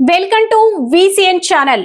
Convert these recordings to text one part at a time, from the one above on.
Welcome to VCN channel.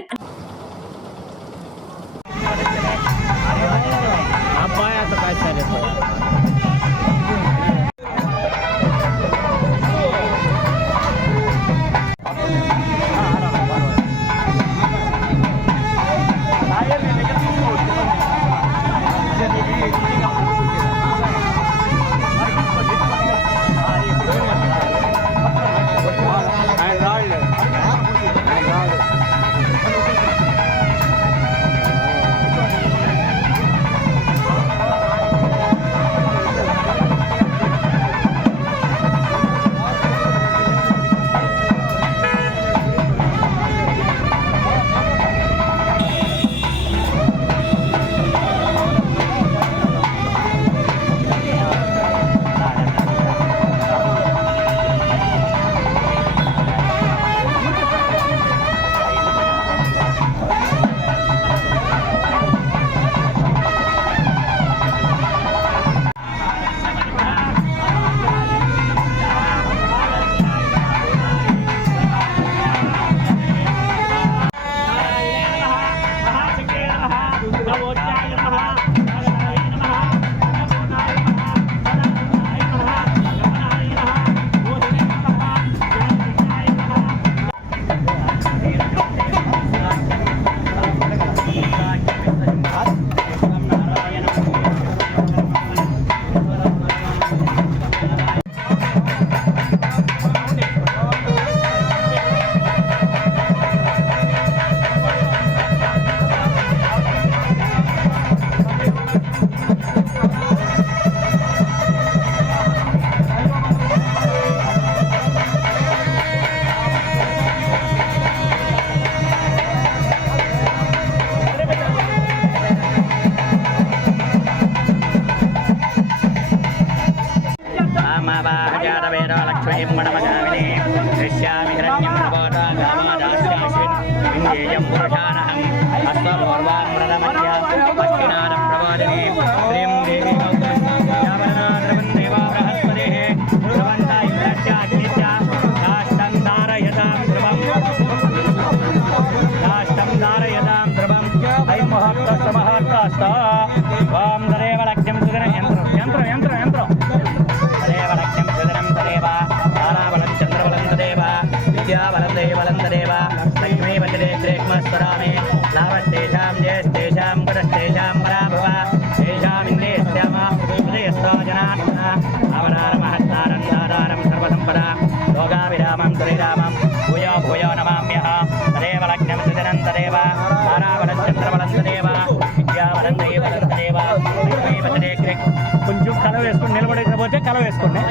కొంచెం కలవ వేసుకుని నిలబడకపోతే కలవ వేసుకోండి.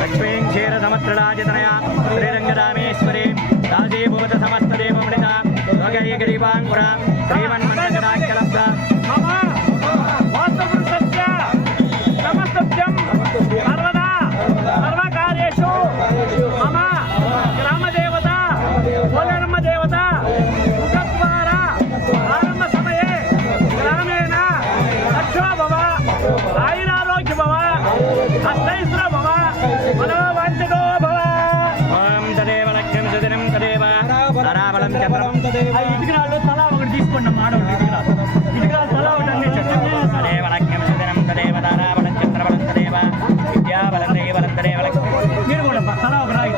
లక్ష్మీం క్షీరసముద్రరాజతనయా శ్రీరంగరామేశ్వరీ రాజీభూత సమస్తదేవమృత లోకైకదీపాంకుర శ్రీమన్మంగళాఖ్యలబ్ధ సర్వదా సర్వకార్యేషు మమ గ్రామదేవత పోలేరమ్మ దేవత ముఖద్వార ఆరంభ సమయే గ్రామేణ లక్షో భవ ఆయురారోగ్య భవ అష్టైశ్వర భవ మనోవాంఛతో భవ. ఓం తదేవ లక్ష్యం సుదినం తదేవ ధరాబలం చంద్రం. ఇటుకరాళ్ళు తలా ఒకటి తీసుకోండి మానవుడు. ఇటుకరాళ్ళు తలా ఒకటి అందించండి. తదేవ లక్ష్యం సుదినం తదేవ ధరాబలం చంద్రబలం తదేవ విద్యాబలం దేవలం తదేవ లక్ష్మి. మీరు కూడా తలా ఒక రాయి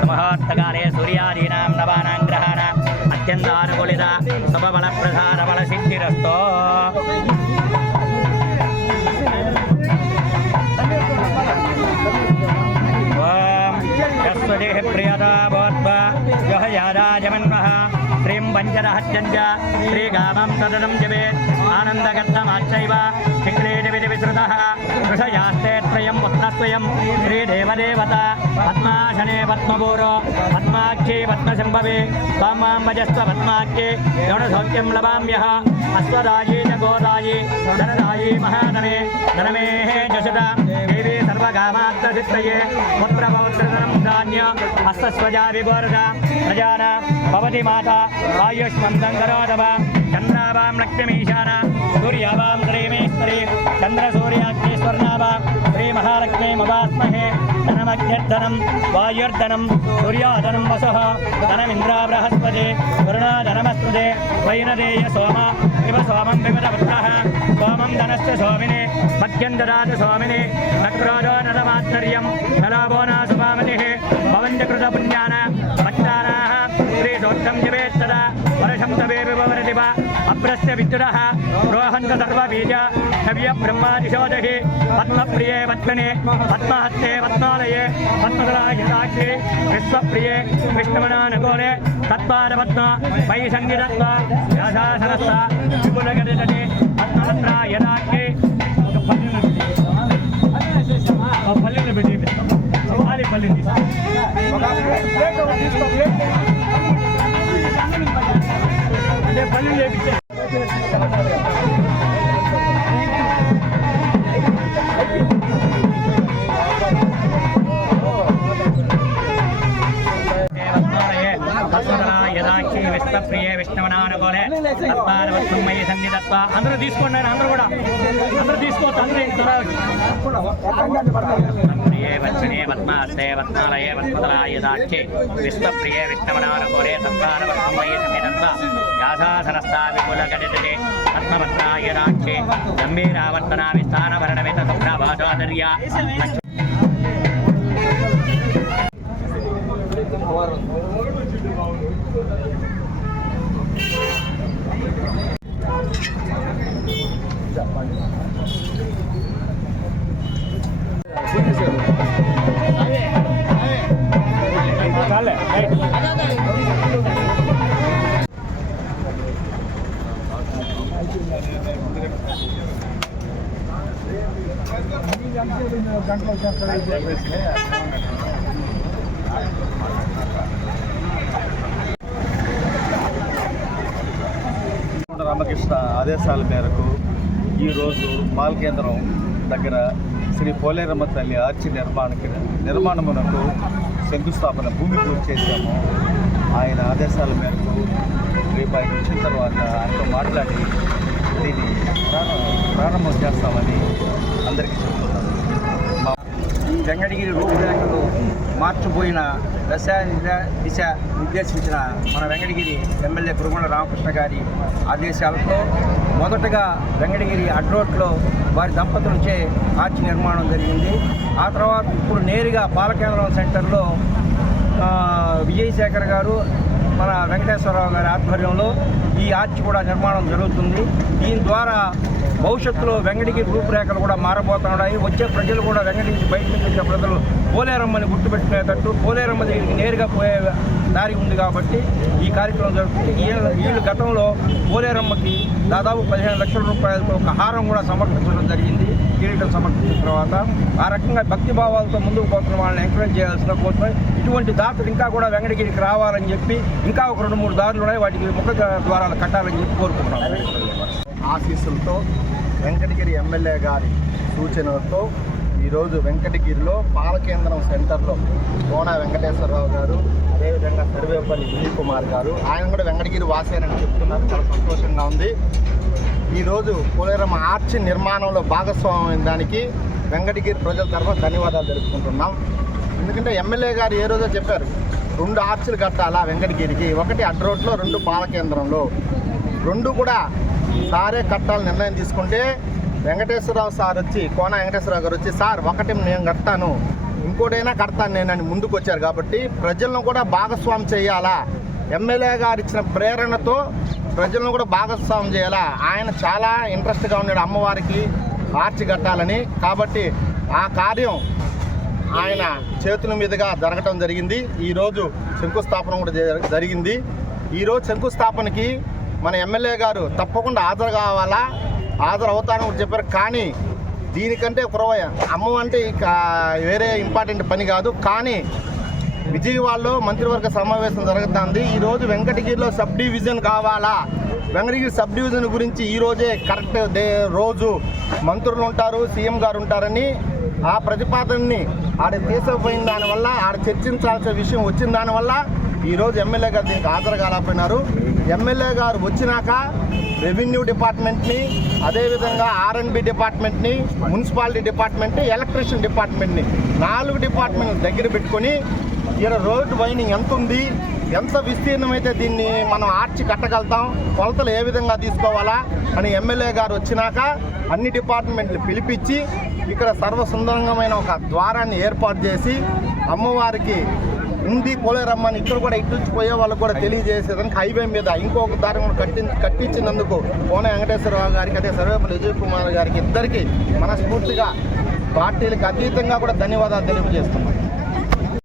సమహార్థకాలే సూర్యాదీనాం నవానాం గ్రహాణాం అత్యంతానుకూలిత శుభబల ప్రధాన బల సిద్ధిరస్తో. ప్రియదా భోత్వా యః యాదాజమన్మః శ్రీం పంచరహత్యంచ శ్రీగామం సదనం జవేత్ ఆనందకర్తమాచ్చైవ చిక్లేటి విశ్రుతః ఋషయాస్తే త్రయం పుత్రస్వయం శ్రీదేవదేవత పద్మాసనే పద్మభూరో పద్మాఖ్యే పద్మశంభవే తామాంబజస్వ పద్మాఖ్యే గౌణసౌఖ్యం లభామ్యః అశ్వదాయీ చ గోదాయీ ధనదాయీ మహాధనే ధనమే జసుదా దేవీ सर्वकामार्थसिद्धये पुत्रपौत्रधनं धान्य हस्तस्वजा विभोरद प्रजान भवति माता आयुष्मन्तं करोतव चन्द्रावां लक्ष्मीशान सूर्यावां श्रीमेश्वरी चन्द्रसूर्याग्निस्वर्णावा श्रीमहालक्ष्मीमवास्महे धनमग्निर्धनं वायुर्धनं सूर्याधनं वसुः धनमिन्द्रा बृहस्पति वरुणाधनमस्तुते वैनदेय सोम इव सोमं विमदपुत्रः सोमं धनस्य सोमिने मह्यं ददातु सोमिने न क्रोधो न दमात्तर्यं न लाभो न सुभामतिः भवन्त्यकृतपुण्यान भक्तानाः श्रीसूक्तं जपेत्तदा वर्षं तवेपि भवति वा अभ्रस्य विद्युतः रोहन्त सर्वबीज नव्यब्रह्मादिशोदहि पद्मप्रिये पद्मिने पद्महस्ते पद्मालये पद्मकलायताक्षे विश्वप्रिये विष्णुमनानुकूले तत्पादपद्म वै सङ्गीतत्वा व्यासासनस्था विपुलगतितटे पद्मभद्रायताक्षे పల్లెలు పెట్టి పల్లెని అంటే పల్లెలు లేపించే యదాక్షి విశ్వప్రియే విష్ణువనానుకూలే తత్పాదవత్మయ్య సన్నిధత్వ అందరూ తీసుకోండి అందరూ కూడా అందరూ తీసుకోవచ్చు ప్రియే వత్సనే పద్మాస్తే పద్మాలయే పద్మకలాయదాక్షి విశ్వప్రియే విష్ణువనానుకూలే తత్పాదవత్మయ్య సన్నిధత్వ వ్యాసాసనస్థా విపులగడితే పద్మభద్రాయదాక్షి గంభీరావర్తనా విస్థానభరణమిత శుభ్రభాషాధర్య రామకృష్ణ ఆదేశాల మేరకు ఈరోజు పాల కేంద్రం దగ్గర శ్రీ పోలేరమ్మ తల్లి ఆర్చి నిర్మాణమునకు శంకుస్థాపన భూమి పూజ చేశాము. ఆయన ఆదేశాల మేరకు రేపు ఆయన వచ్చిన తర్వాత ఆయనతో మాట్లాడి దీన్ని ప్రారంభం చేస్తామని అందరికీ చెప్తున్నాను. ఈ వెంకటగిరి రూపురేఖలు మార్చిపోయిన దిశ నిర్దేశించిన మన వెంకటగిరి ఎమ్మెల్యే కురుగొండ రామకృష్ణ గారి ఆదేశాలతో మొదటగా వెంకటగిరి అడ్రోడ్లో వారి దంపతులచే ఆర్చి నిర్మాణం జరిగింది. ఆ తర్వాత ఇప్పుడు నేరుగా పాలకేంద్రం సెంటర్లో విజయశేఖర్ గారు మన వెంకటేశ్వరరావు గారి ఆధ్వర్యంలో ఈ ఆర్చి కూడా నిర్మాణం జరుగుతుంది. దీని ద్వారా భవిష్యత్తులో వెంకటగిరి రూపురేఖలు కూడా మారబోతున్నాయి. వచ్చే ప్రజలు కూడా వెంకటగిరి బయట నుంచి వచ్చే ప్రజలు పోలేరమ్మని గుర్తుపెట్టుకునేటట్టు పోలేరమ్మ దగ్గరికి నేరుగా పోయే దారి ఉంది కాబట్టి ఈ కార్యక్రమం జరుగుతుంది. వీళ్ళు గతంలో పోలేరమ్మకి దాదాపు 15 లక్షల రూపాయలతో ఒక హారం కూడా సమర్పించడం జరిగింది. కిరీటం సమర్పించిన తర్వాత ఆ రకంగా భక్తి భావాలతో ముందుకు పోతున్న వాళ్ళని ఎంకరేజ్ చేయాల్సిన కోసం ఇటువంటి దాతలు ఇంకా కూడా వెంకటగిరికి రావాలని చెప్పి ఇంకా ఒక 2-3 దారులు ఉన్నాయి, వాటికి ముఖ ద్వారాలు కట్టాలని చెప్పి కోరుకుంటున్నాం. ఆశీస్సులతో వెంకటగిరి ఎమ్మెల్యే గారి సూచనలతో ఈరోజు వెంకటగిరిలో పాలకేంద్రం సెంటర్లో కోన వెంకటేశ్వరరావు గారు, అదేవిధంగా సర్వేపల్లి విజయ్ కుమార్ గారు, ఆయన కూడా వెంకటగిరి వాసేనని చెప్తున్నారు. చాలా సంతోషంగా ఉంది. ఈరోజు పోలేరమ్మ ఆర్చి నిర్మాణంలో భాగస్వామ్యం దానికి వెంకటగిరి ప్రజల తరఫున ధన్యవాదాలు తెలుపుకుంటున్నాం. ఎందుకంటే ఎమ్మెల్యే గారు ఏ రోజో చెప్పారు 2 ఆర్చిలు కట్టాలా వెంకటగిరికి, ఒకటి అడ్ రోడ్లో, 2 పాలకేంద్రంలో. 2 కూడా సారే కట్టాలని నిర్ణయం తీసుకుంటే వెంకటేశ్వరరావు సార్ వచ్చి కోన వెంకటేశ్వరరావు గారు వచ్చి సార్ ఒకటి నేను కడతాను ఇంకోటైనా కడతాను నేనని ముందుకు వచ్చారు. కాబట్టి ప్రజలను కూడా భాగస్వామ్యం చేయాలా, ఎమ్మెల్యే గారు ఇచ్చిన ప్రేరణతో ప్రజలను కూడా భాగస్వామ్యం చేయాలా. ఆయన చాలా ఇంట్రెస్ట్గా ఉన్నాడు అమ్మవారికి ఆర్చి కట్టాలని. కాబట్టి ఆ కార్యం ఆయన చేతుల మీదుగా జరగటం జరిగింది. ఈరోజు శంకుస్థాపన కూడా జరిగింది. ఈరోజు శంకుస్థాపనకి మన ఎమ్మెల్యే గారు తప్పకుండా హాజరు కావాలా, హాజరు అవుతానని కూడా చెప్పారు. కానీ దీనికంటే కురవయ్య అమ్మ అంటే ఇక వేరే ఇంపార్టెంట్ పని కాదు. కానీ విజయవాడలో మంత్రివర్గ సమావేశం జరుగుతుంది. ఈరోజు వెంకటగిరిలో సబ్ డివిజన్ కావాలా, వెంకటగిరి సబ్ డివిజన్ గురించి ఈరోజే కరెక్ట్ రోజు మంత్రులు ఉంటారు, సీఎం గారు ఉంటారని ఆ ప్రతిపాదనని ఆడ తీసుకుపోయిన దానివల్ల ఆడ చర్చించాల్సిన విషయం వచ్చిన దానివల్ల ఈరోజు ఎమ్మెల్యే గారు దీనికి హాజరు కాలేకపోయినారు. ఎమ్మెల్యే గారు వచ్చినాక రెవెన్యూ డిపార్ట్మెంట్ని, అదేవిధంగా R&B డిపార్ట్మెంట్ని, మున్సిపాలిటీ డిపార్ట్మెంట్ని, ఎలక్ట్రిషియన్ డిపార్ట్మెంట్ని 4 డిపార్ట్మెంట్ దగ్గర పెట్టుకొని ఇక్కడ రోడ్డు వైండింగ్ ఎంత ఉంది, ఎంత విస్తీర్ణం అయితే దీన్ని మనం ఆర్చి కట్టగలుగుతాం, కొలతలు ఏ విధంగా తీసుకోవాలా అని ఎమ్మెల్యే గారు వచ్చినాక అన్ని డిపార్ట్మెంట్లు పిలిపించి ఇక్కడ సర్వసుందరంగమైన ఒక ద్వారాన్ని ఏర్పాటు చేసి అమ్మవారికి హిందీ పోలేరమ్మని ఇక్కడ కూడా ఇటు పోయే వాళ్ళకు కూడా తెలియజేసేదానికి హైవే మీద ఇంకొక దారి కట్టించినందుకు కోన వెంకటేశ్వరరావు గారికి, అదే సర్వేపల్లి విజయ్ కుమార్ గారికి ఇద్దరికి మనస్ఫూర్తిగా పార్టీలకు అతీతంగా కూడా ధన్యవాదాలు తెలియజేస్తున్నాం.